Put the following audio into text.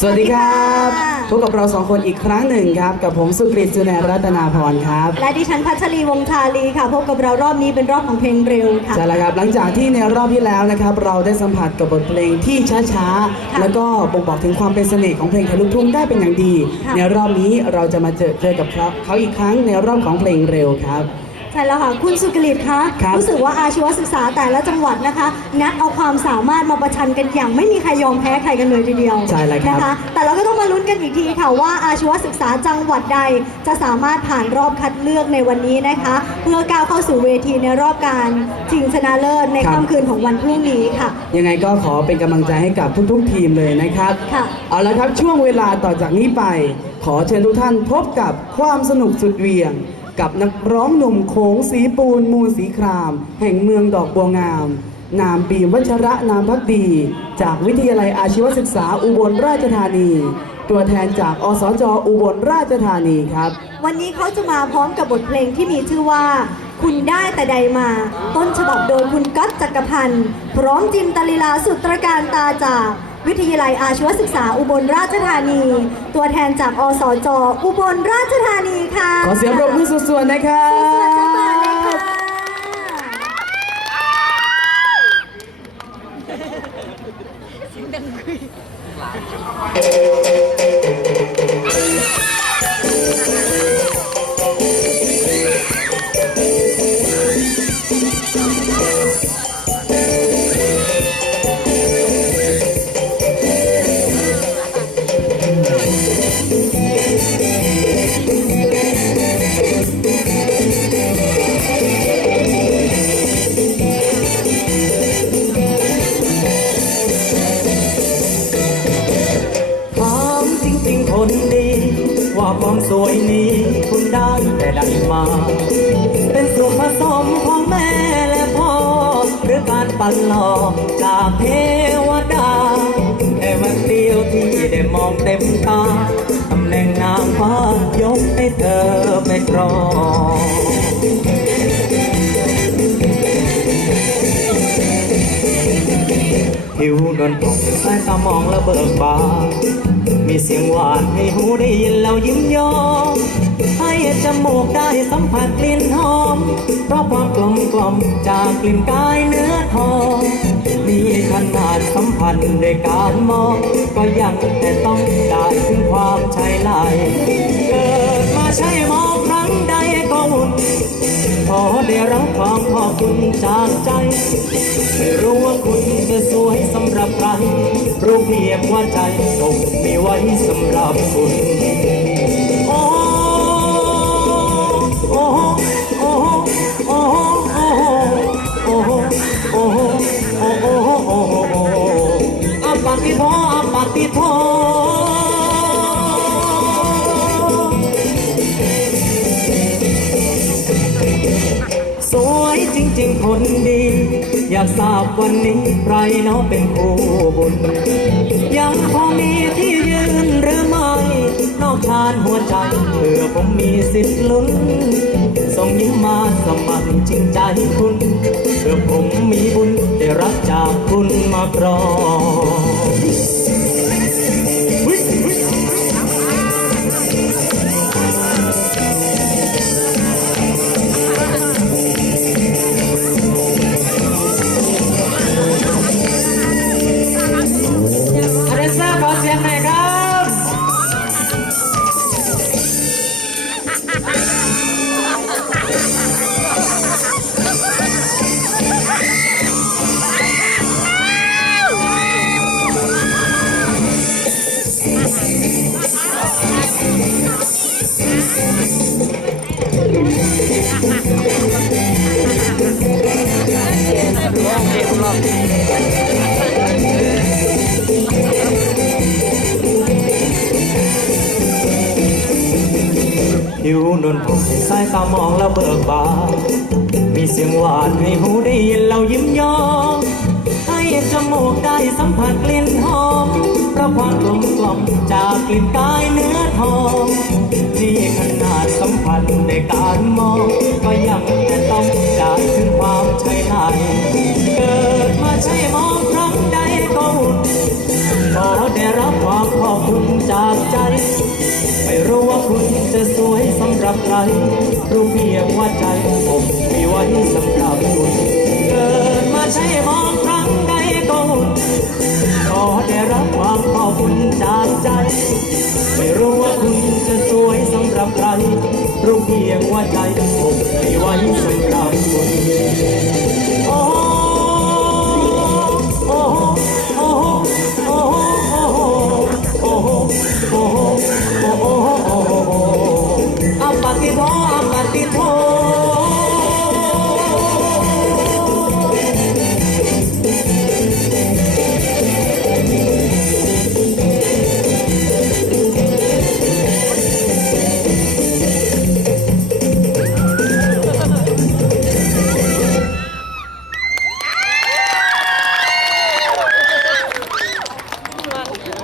สวัสดีครับพบกับเราสองคนอีกครั้งหนึ่งครับ กับผมสุกฤตสุนัยรัตนาพรครับ และดิฉันพัชรีวงศ์ชาลีค่ะ พบกับเรารอบนี้เป็นรอบของเพลงเร็วค่ะ ใช่แล้วครับ หลังจากที่ในรอบที่แล้วนะครับ เราได้สัมผัสกับบทเพลงที่ช้าค่ะๆแล้วก็บ่งบอกถึงความเป็นเสน่ห์ของเพลงไทยลูกทุ่งได้เป็นอย่างดีค่ะในรอบนี้เราจะมาเจอเจอกับเขาเขาอีกครั้งในรอบของเพลงเร็วครับ ใช่แล้วค่ะ คุณสุกฤตคะครับ รู้สึกว่าอาชีวศึกษาแต่ละจังหวัดนะคะงัดเอาความสามารถมาประชันกันอย่างไม่มีใครยอมแพ้ใครกันเลยทีเดียวใช่แล้วครับ นะคะแต่เราก็ต้องมาลุ้นกันอีกทีค่ะว่าอาชีวศึกษาจังหวัดใด จะสามารถผ่านรอบคัดเลือกในวันนี้นะคะ เพื่อก้าวเข้าสู่เวทีในรอบการชิงชนะเลิศในค่ำคืนของวันพรุ่งนี้ค่ะ ยังไงก็ขอเป็นกำลังใจให้กับทุกๆ ทีมเลยนะครับ ค่ะ เอาละครับช่วงเวลาต่อจากนี้ไป ขอเชิญทุกท่านพบกับความสนุกสุดเหวียง กับนักร้องหนุ่มโขงสีปูนมูลสีคราม แห่งเมืองดอกบัวงาม นามบีมวัชระนามพักดี จากวิทยาลัยอาชีวศึกษาอุบลราชธานี ตัวแทนจากอสจอุบลราชธานีครับ วันนี้เขาจะมาพร้อมกับบทเพลงที่มีชื่อว่า คุณได้แต่ใดมา ต้นฉบับโดยคุณก๊อตจักรพันธ์พร้อมจินตลีลาสุตรการตาจาก วิทยาลัยอาชีวศึกษาอุบลราชธานี ตัวแทนจากอสจอุบลราชธานีค่ะขอเสียงปรบมือสุดส่วนนะครัสวัสดีค่ะบ ว่าความสวยนี้คุณได้แต่ใดมา เป็นส่วนผสมของแม่และพ่อ หรือการปั่นหลอกจากเทวดา ได้มองเต็มตาตำแหน่งนางฟ้ายกให้เธอไปครองผิวนวลผ่องสายตามองแล้วเบิกบานมีเสียงหวานให้หูได้ยินแล้วยิ้มยอม ให้จมูกได้สัมผัสกลิ่นหอม เพราะความกลมกล่อมจากกลิ่นกายเนื้อทองมีขนาดสัมพันธ์ด้วยการมอง ก็ยังแต่ต้องได้ถึงความใช่ไหลเกิดมาใช่มองครั้งใดก็วุ่นขอได้รับความขอบคุณจากใจ ไม่รู้ว่าคุณจะสวยสำหรับใครรู้เพียงว่าใจผมมีไว้สำหรับคุณ งคนดี อยากทราบวันนี้ใครเนาะเป็นคู่บุญ ยังพอมีที่ยืนหรือไม่ นอกชานหัวใจเพื่อผมมีสิทธิ์ลุ้น ส่งยิ้มมาสมัครจริงใจคุณ เพื่อผมมีบุญได้รับจากคุณมาครอง ผิวนวลผ่องสายตามองแล้วเบิกบานมีเสียงหวานให้หูได้ยินแล้วยิ้มยอมให้จมูกได้สัมผัสกลิ่นหอมเพราะความกลมกล่อมจากกลิ่นกายเนื้อทอง นี่ขนาดสัมผัสในการมอง ก็ยังแต่ต้องได้ถึงความใช่ไหนเกิดมาใช่มองครั้งใดก็วุ่นขขอได้รับความขอบคุณจากใจ ไม่รู้ว่าคุณจะสวยสำหรับใคร รู้เพียงว่าใจผมมีไว้สำหรับคุณเกิดมาใช่มองครั้งใดก็หุ่นขอได้รับความ ใจผมไม่ไหว